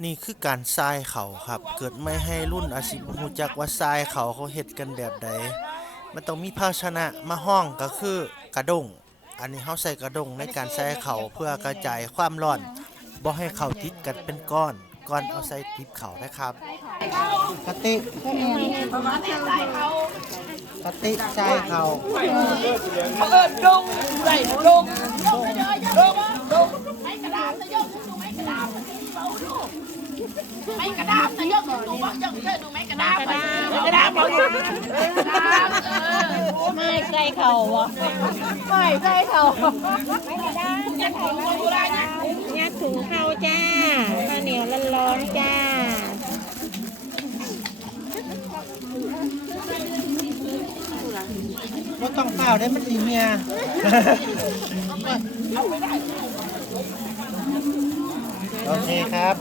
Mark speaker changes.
Speaker 1: นี่คือการทรายเขาครับ เกิดไม่ให้รุ่นอาศิบฮูจักว่าทรายเขาเขาเฮ็ดกันแบบใด มันต้องมีภาชนะมาห้องก็คือกระดง อันนี้เขาใส่กระดงในการใส่เขาเพื่อกระจายความร้อนบ่ให้เขาติดกันเป็นก้อนก่อนเอาใส่ติบเขานะครับกติกติใส่เขา
Speaker 2: เออดงใส่ดงดงดงดง
Speaker 3: ไม่กระดาษจะยกดูไม่กระดาษไม่กระดาษจะยกดูว่าจะเธอดูไม่กระดาษ กระดาอยู่
Speaker 4: ไม่ใส่เขาวะไม่ใส่เขา
Speaker 3: ยัดถุงมาดูได้
Speaker 4: ยัดถุงข้าวจ้าข้าวเหนียวร้อนๆจ้า
Speaker 1: บ่ต้องเปล่าได้มันสิเมียโอเคครับ